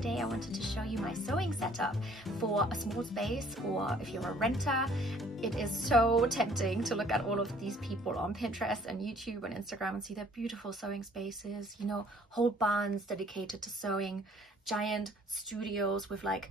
today I wanted to show you my sewing setup for a small space, or if you're a renter. It is so tempting to look at all of these people on Pinterest and YouTube and Instagram and see their beautiful sewing spaces, you know, whole barns dedicated to sewing, giant studios with like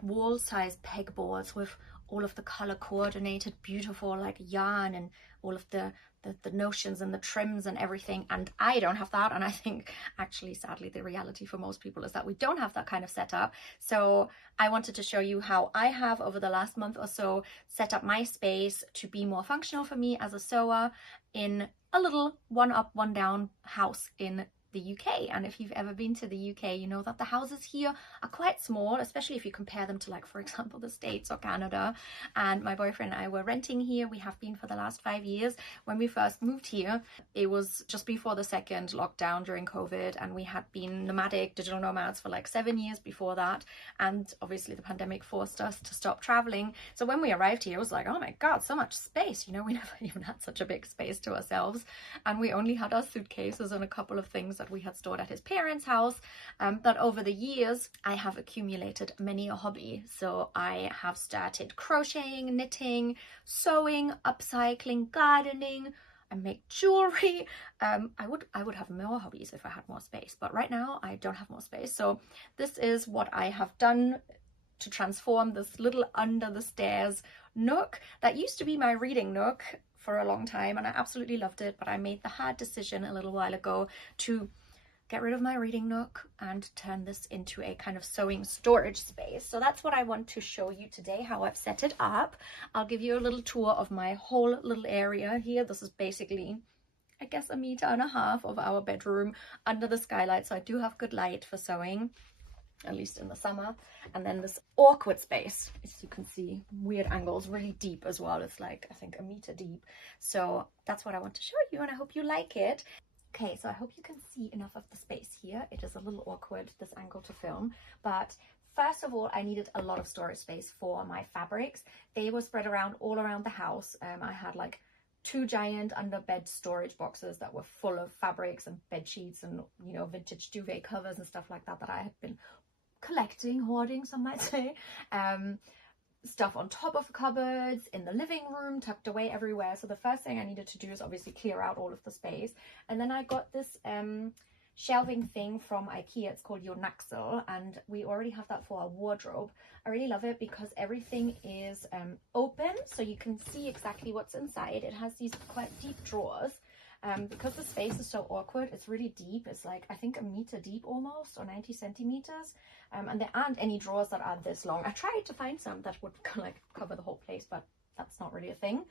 wall-sized pegboards with all of the color coordinated beautiful like yarn and all of the notions and the trims and everything. And I don't have that, and I think actually sadly the reality for most people is that we don't have that kind of setup. So I wanted to show you how I have over the last month or so set up my space to be more functional for me as a sewer in a little one up one down house in the UK. And if you've ever been to the UK, you know that the houses here are quite small, especially if you compare them to, like, for example, the States or Canada. And my boyfriend and I were renting here. We have been for the last 5 years. When we first moved here, it was just before the second lockdown during COVID, and we had been nomadic digital nomads for like 7 years before that. And obviously the pandemic forced us to stop traveling. So when we arrived here, it was like, oh my God, so much space. You know, we never even had such a big space to ourselves. And we only had our suitcases and a couple of things that we had stored at his parents' house. But over the years, I have accumulated many a hobby. So I have started crocheting, knitting, sewing, upcycling, gardening. I make jewelry. I would have more hobbies if I had more space, but right now I don't have more space. So this is what I have done to transform this little under the stairs nook that used to be my reading nook for a long time, and I absolutely loved it, but I made the hard decision a little while ago to get rid of my reading nook and turn this into a kind of sewing storage space. So that's what I want to show you today, how I've set it up. I'll give you a little tour of my whole little area here. This is basically, I guess, 1.5 meters of our bedroom under the skylight, so I do have good light for sewing, at least in the summer. And then this awkward space, as you can see, weird angles, really deep as well. It's like, I think, 1 meter deep. So that's what I want to show you, and I hope you like it. Okay, so I hope you can see enough of the space here. It is a little awkward, this angle, to film, but first of all, I needed a lot of storage space for my fabrics. They were spread around all around the house. I had like 2 giant under bed storage boxes that were full of fabrics and bed sheets and, you know, vintage duvet covers and stuff like that I had been collecting, hoarding, some might say. Stuff on top of cupboards, in the living room, tucked away everywhere. So the first thing I needed to do is obviously clear out all of the space. And then I got this shelving thing from Ikea. It's called Jonaxel, and we already have that for our wardrobe. I really love it because everything is open, so you can see exactly what's inside. It has these quite deep drawers. Because the space is so awkward, it's really deep. It's like, I think, 1 meter deep almost, or 90 centimeters. And there aren't any drawers that are this long. I tried to find some that would like cover the whole place, but that's not really a thing.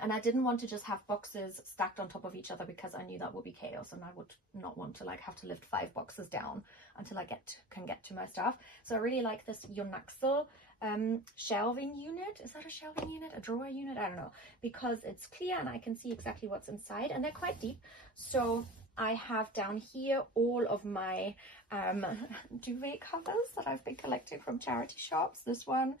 And I didn't want to just have boxes stacked on top of each other because I knew that would be chaos, and I would not want to like have to lift 5 boxes down until I can get to my stuff. So I really like this Jonaxel shelving unit. Is that a shelving unit? A drawer unit? I don't know, because it's clear and I can see exactly what's inside, and they're quite deep. So I have down here all of my duvet covers that I've been collecting from charity shops. This one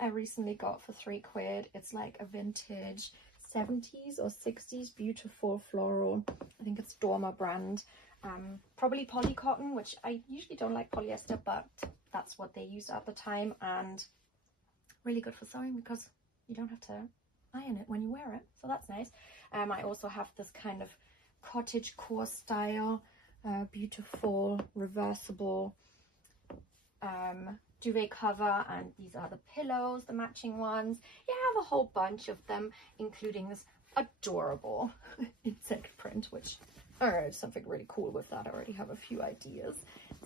I recently got for £3. It's like a vintage 70s or 60s beautiful floral, I think it's Dormer brand, probably poly cotton, which I usually don't like polyester, but that's what they used at the time, and really good for sewing because you don't have to iron it when you wear it, so that's nice. I also have this kind of cottage core style beautiful reversible duvet cover, and these are the pillows, the matching ones. Yeah, I have a whole bunch of them, including this adorable insect print, which something really cool with that. I already have a few ideas.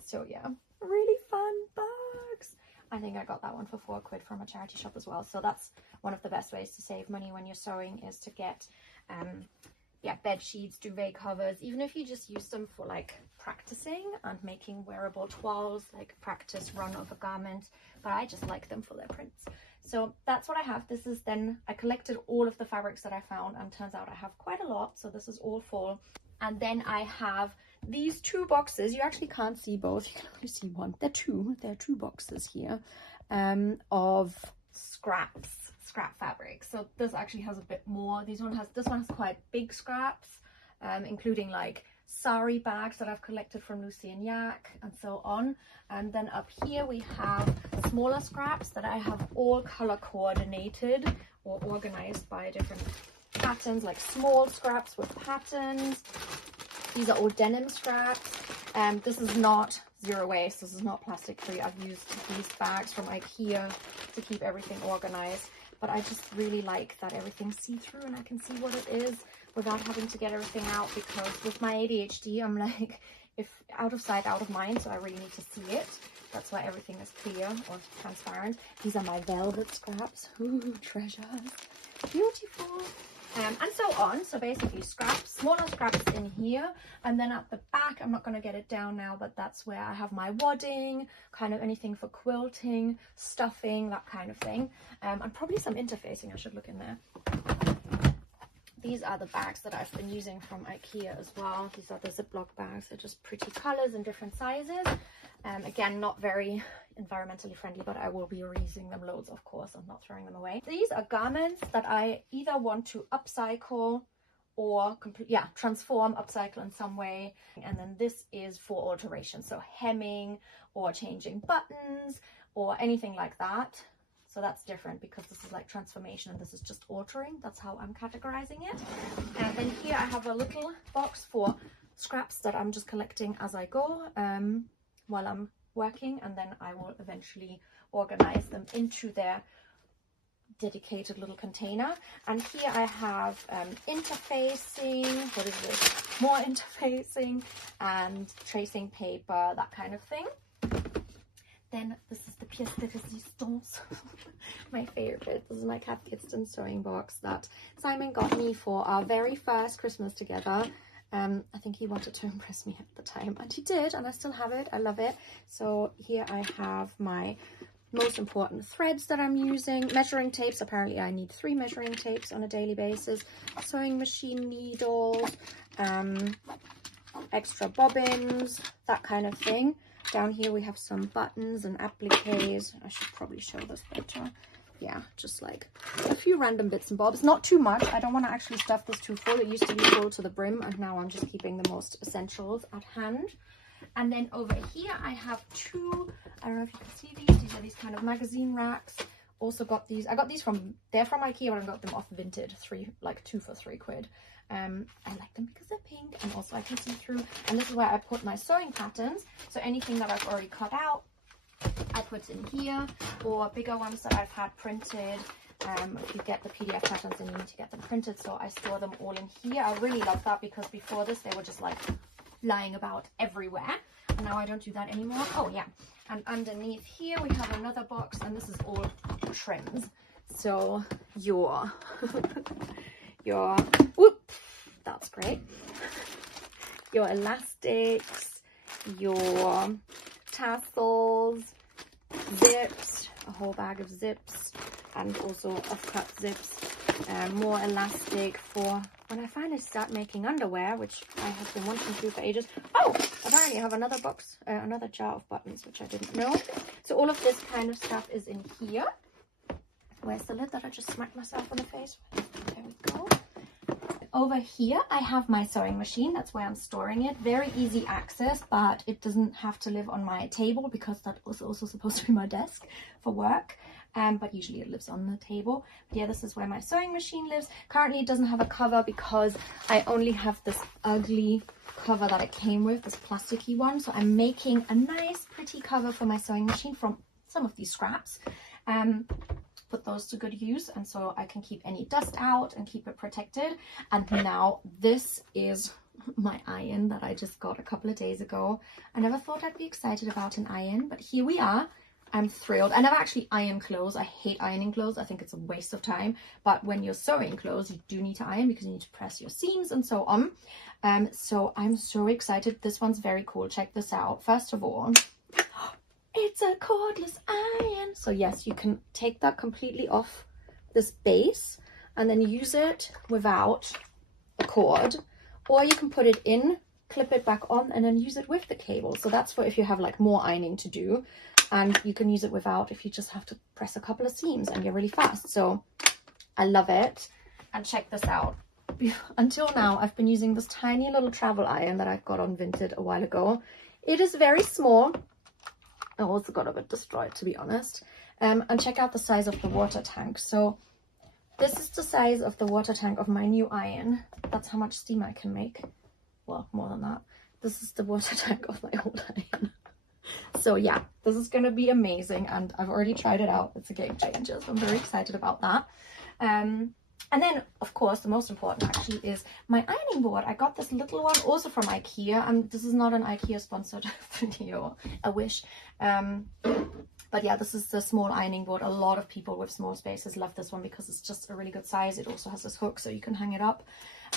So yeah, really fun bags. I think I got that one for £4 from a charity shop as well. So that's one of the best ways to save money when you're sewing, is to get yeah, bed sheets, duvet covers, even if you just use them for like practicing and making wearable toiles, like practice run of a garment. But I just like them for their prints. So that's what I have. This is then, I collected all of the fabrics that I found, and turns out I have quite a lot. So this is all full. And then I have these 2 boxes. You actually can't see both, you can only see one. There are two boxes here of scrap fabric. So this actually has a bit more. This one has quite big scraps, including like sari bags that I've collected from Lucy and Yak and so on. And then up here we have smaller scraps that I have all color coordinated or organized by different patterns, like small scraps with patterns. These are all denim scraps. This is not zero waste. This is not plastic free. I've used these bags from Ikea to keep everything organized. But I just really like that everything's see-through and I can see what it is without having to get everything out, because with my ADHD, I'm like, if out of sight, out of mind, so I really need to see it. That's why everything is clear or transparent. These are my velvet scraps. Ooh, treasures. Beautiful. And so on. So basically scraps, smaller scraps in here, and then at the back, I'm not going to get it down now, but that's where I have my wadding, kind of anything for quilting, stuffing, that kind of thing, and probably some interfacing. I should look in there. These are the bags that I've been using from Ikea as well. These are the Ziploc bags. They're just pretty colors and different sizes. Again, not very environmentally friendly, but I will be reusing them loads, of course. I'm not throwing them away. These are garments that I either want to upcycle or transform, upcycle in some way. And then this is for alteration, so hemming or changing buttons or anything like that. So that's different because this is like transformation and this is just altering. That's how I'm categorizing it. And then here I have a little box for scraps that I'm just collecting as I go while I'm working, and then I will eventually organize them into their dedicated little container. And here I have interfacing, what is this? More interfacing and tracing paper, that kind of thing. Then this is the pièce de résistance, my favorite. This is my Cat Kidston sewing box that Simon got me for our very first Christmas together. I think he wanted to impress me at the time, and he did, and I still have it. I love it. So here I have my most important threads that I'm using, measuring tapes. Apparently I need 3 measuring tapes on a daily basis, sewing machine needles, extra bobbins, that kind of thing. Down here we have some buttons and appliques. I should probably show this better. Yeah, just like a few random bits and bobs, not too much. I don't want to actually stuff this too full. It used to be full to the brim, and now I'm just keeping the most essentials at hand. And then over here I have 2, I don't know if you can see these are these kind of magazine racks. Also got these, I got these they're from Ikea, but I got them off Vinted, 2 for 3 quid. I like them because they're pink, and also I can see through, and this is where I put my sewing patterns. So anything that I've already cut out, I put in here, or bigger ones that I've had printed. If you get the PDF patterns, then you need to get them printed, so I store them all in here. I really love that because before this they were just like lying about everywhere. Now I don't do that anymore. Oh yeah, and underneath here we have another box, and this is all trims. So your whoop, that's great, your elastics, your tassels, zips, a whole bag of zips, and also off-cut zips, more elastic for when I finally start making underwear, which I have been wanting to do for ages. Oh, apparently I have another box, another jar of buttons, which I didn't know. So all of this kind of stuff is in here. Where's the lid that I just smacked myself on the face with? There we go. Over here I have my sewing machine. That's where I'm storing it. Very easy access, but it doesn't have to live on my table because that was also supposed to be my desk for work. But usually it lives on the table. But yeah, this is where my sewing machine lives. Currently it doesn't have a cover because I only have this ugly cover that it came with, this plasticky one. So I'm making a nice pretty cover for my sewing machine from some of these scraps. Put those to good use, and so I can keep any dust out and keep it protected. And now this is my iron that I just got a couple of days ago. I never thought I'd be excited about an iron, but here we are. I'm thrilled. I never actually iron clothes. I hate ironing clothes. I think it's a waste of time. But when you're sewing clothes, you do need to iron because you need to press your seams and so on. So I'm so excited. This one's very cool. Check this out. First of all, it's a cordless iron. So yes, you can take that completely off this base and then use it without a cord, or you can put it in, clip it back on, and then use it with the cable. So that's for if you have like more ironing to do, and you can use it without if you just have to press a couple of seams and you're really fast. So I love it. And check this out. until now, I've been using this tiny little travel iron that I got on Vinted a while ago. It is very small. I also got a bit destroyed, to be honest. And check out the size of the water tank. So this is the size of the water tank of my new iron. That's how much steam I can make. Well, more than that. This is the water tank of my old iron. So yeah, this is going to be amazing. And I've already tried it out. It's a game changer. So I'm very excited about that. And then, of course, the most important actually is my ironing board. I got this little one also from Ikea. This is not an Ikea sponsored video. I wish. But yeah, this is the small ironing board. A lot of people with small spaces love this one because it's just a really good size. It also has this hook so you can hang it up.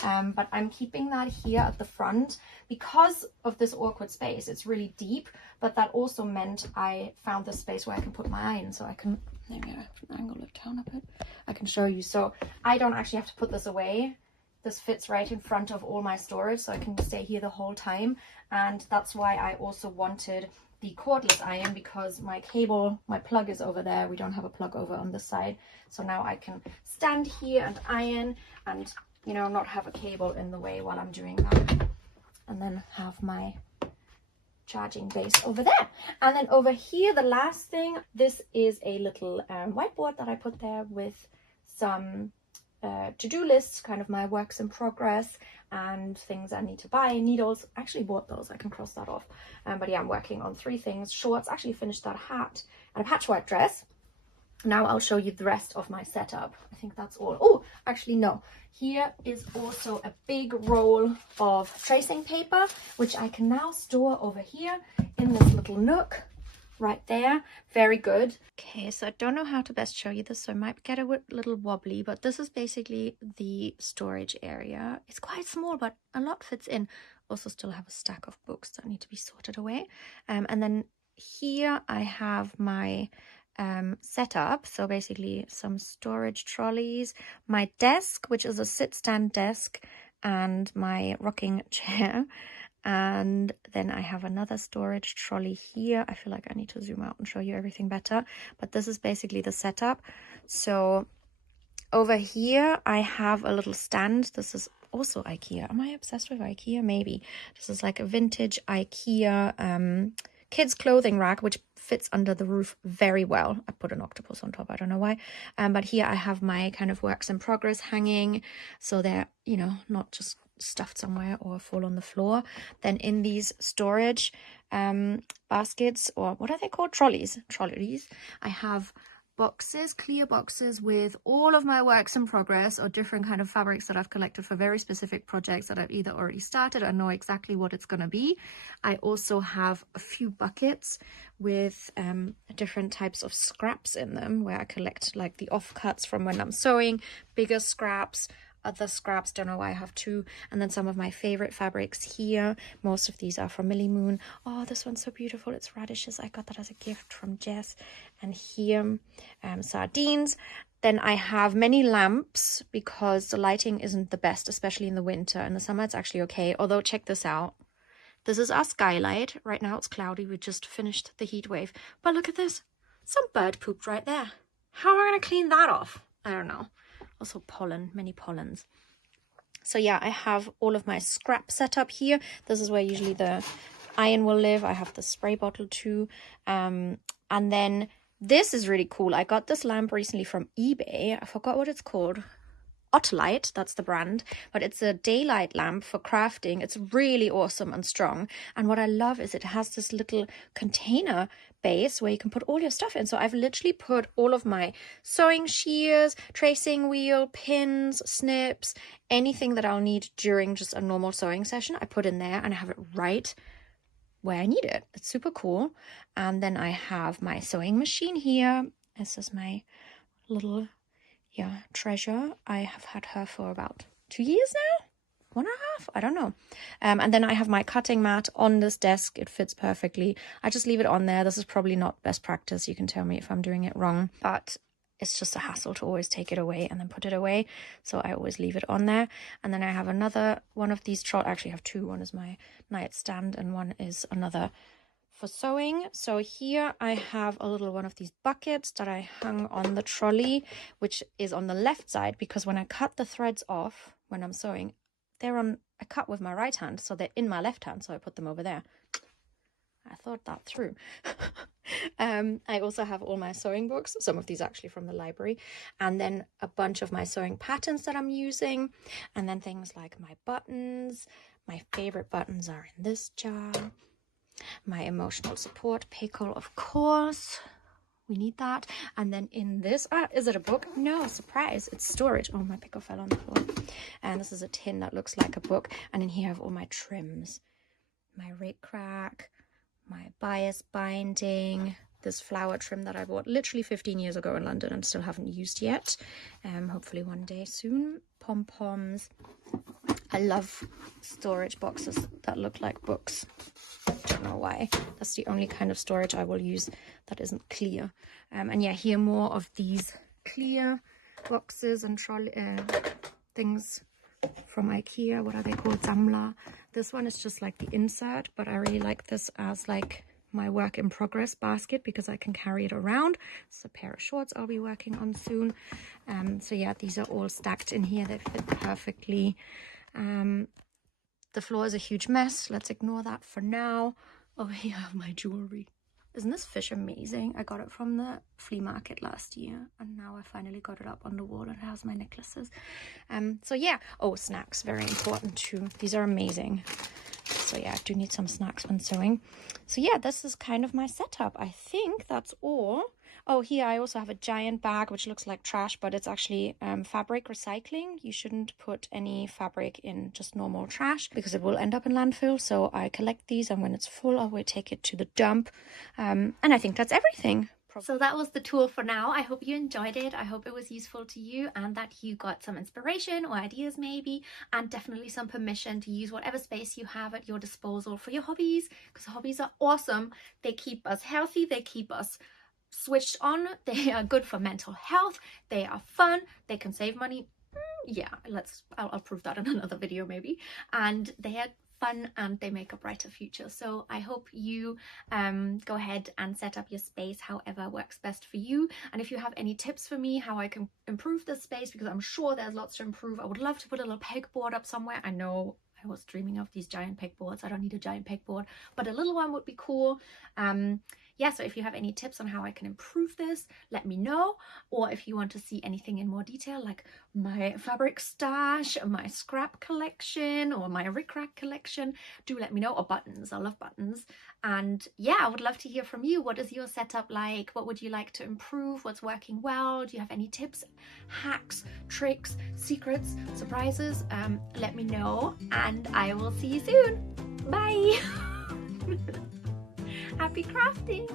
But I'm keeping that here at the front because of this awkward space. It's really deep, but that also meant I found this space where I can put my iron. So I can, maybe I have to angle it down a bit. I can show you. So I don't actually have to put this away. This fits right in front of all my storage, so I can stay here the whole time. And that's why I also wanted the cordless iron, because my cable, my plug is over there. We don't have a plug over on this side. So now I can stand here and iron and, you know, not have a cable in the way while I'm doing that. And then have my charging base over there. And then over here, the last thing, this is a little whiteboard that I put there with some to-do lists, kind of my works in progress and things I need to buy. Needles, I actually bought those, I can cross that off. But yeah, I'm working on 3 things. Shorts, actually finished that hat and a patchwork dress. Now I'll show you the rest of my setup. I think that's all. Oh, actually no. Here is also a big roll of tracing paper, which I can now store over here in this little nook right there. Very good. Okay, so I don't know how to best show you this, so I might get a little wobbly, but this is basically the storage area. It's quite small, but a lot fits in. Also still have a stack of books that need to be sorted away. And then here I have my setup. So basically some storage trolleys, my desk, which is a sit-stand desk, and my rocking chair. And then I have another storage trolley here. I feel like I need to zoom out and show you everything better, but this is basically the setup. So over here I have a little stand. This is also Ikea. Am I obsessed with Ikea? Maybe. This is like a vintage Ikea kids clothing rack, which fits under the roof very well. I put an octopus on top, I don't know why. But here I have my kind of works in progress hanging, so they're, you know, not just stuffed somewhere or fall on the floor. Then in these storage baskets, or what are they called? Trolleys, I have boxes, clear boxes with all of my works in progress or different kind of fabrics that I've collected for very specific projects that I've either already started or know exactly what it's going to be. I also have a few buckets with different types of scraps in them, where I collect like the offcuts from when I'm sewing, bigger scraps, other scraps, don't know why I have 2, and then some of my favorite fabrics here. Most of these are from Millie Moon. Oh, this one's so beautiful, it's radishes. I got that as a gift from Jess. And here sardines. Then I have many lamps because the lighting isn't the best, especially in the winter. In the summer it's actually okay, although check this out. This is our skylight. Right now it's cloudy, we just finished the heat wave, but look at this, some bird pooped right there. How am I going to clean that off? I don't know. Also pollen, many pollens. So yeah, I have all of my scrap set up here. This is where usually the iron will live. I have the spray bottle too. And then this is really cool. I got this lamp recently from eBay. I forgot what it's called. Otolite, that's the brand, but it's a daylight lamp for crafting. It's really awesome and strong. And what I love is it has this little container base where you can put all your stuff in. So I've literally put all of my sewing shears, tracing wheel, pins, snips, anything that I'll need during just a normal sewing session, I put in there, and I have it right where I need it. It's super cool. And then I have my sewing machine here. This is my little treasure. I have had her for about 2 years now, 1.5, I don't know. And then I have my cutting mat on this desk. It fits perfectly. I just leave it on there. This is probably not best practice. You can tell me if I'm doing it wrong, but it's just a hassle to always take it away and then put it away. So I always leave it on there. And then I have another one of these actually I have 2. One is my nightstand and one is another for sewing. So here I have a little one of these buckets that I hung on the trolley, which is on the left side, because when I cut the threads off, when I'm sewing, they're on a cut with my right hand, so they're in my left hand, so I put them over there. I thought that through. I also have all my sewing books, some of these actually from the library, and then a bunch of my sewing patterns that I'm using, and then things like my buttons. My favorite buttons are in this jar. My emotional support pickle, of course. We need that. And then in this, is it a book? No, surprise, it's storage. Oh, my pickle fell on the floor. And this is a tin that looks like a book. And in here I have all my trims. My rake crack, my bias binding, this flower trim that I bought literally 15 years ago in London and still haven't used yet. Hopefully one day soon. Pom-poms. I love storage boxes that look like books. Don't know why. That's the only kind of storage I will use that isn't clear. And yeah, here more of these clear boxes and trolley things from Ikea. What are they called? Sammler. This one is just like the insert, but I really like this as like my work in progress basket because I can carry it around. It's a pair of shorts I'll be working on soon. So yeah, these are all stacked in here. They fit perfectly. The floor is a huge mess. Let's ignore that for now. Oh, here I have my jewelry. Isn't this fish amazing? I got it from the flea market last year, and now I finally got it up on the wall and it has my necklaces. So yeah. Oh, snacks, very important too. These are amazing. So yeah, I do need some snacks when sewing. So yeah, this is kind of my setup. I think that's all. Oh, here I also have a giant bag which looks like trash, but it's actually fabric recycling. You shouldn't put any fabric in just normal trash because it will end up in landfill. So I collect these, and when it's full, I will take it to the dump. And I think that's everything. So that was the tour for now. I hope you enjoyed it. I hope it was useful to you and that you got some inspiration or ideas maybe, and definitely some permission to use whatever space you have at your disposal for your hobbies, because hobbies are awesome. They keep us healthy. They keep us switched on. They are good for mental health. They are fun. They can save money. Yeah, I'll prove that in another video maybe. And they are fun and they make a brighter future. So I hope you go ahead and set up your space however works best for you. And if you have any tips for me how I can improve this space, because I'm sure there's lots to improve. I would love to put a little pegboard up somewhere. I know I was dreaming of these giant pegboards. I don't need a giant pegboard, but a little one would be cool. Yeah, so if you have any tips on how I can improve this, let me know. Or if you want to see anything in more detail, like my fabric stash, my scrap collection, or my rickrack collection, do let me know. Or buttons, I love buttons. And yeah, I would love to hear from you. What is your setup like? What would you like to improve? What's working well? Do you have any tips, hacks, tricks, secrets, surprises? Let me know, and I will see you soon. Bye. Happy crafting!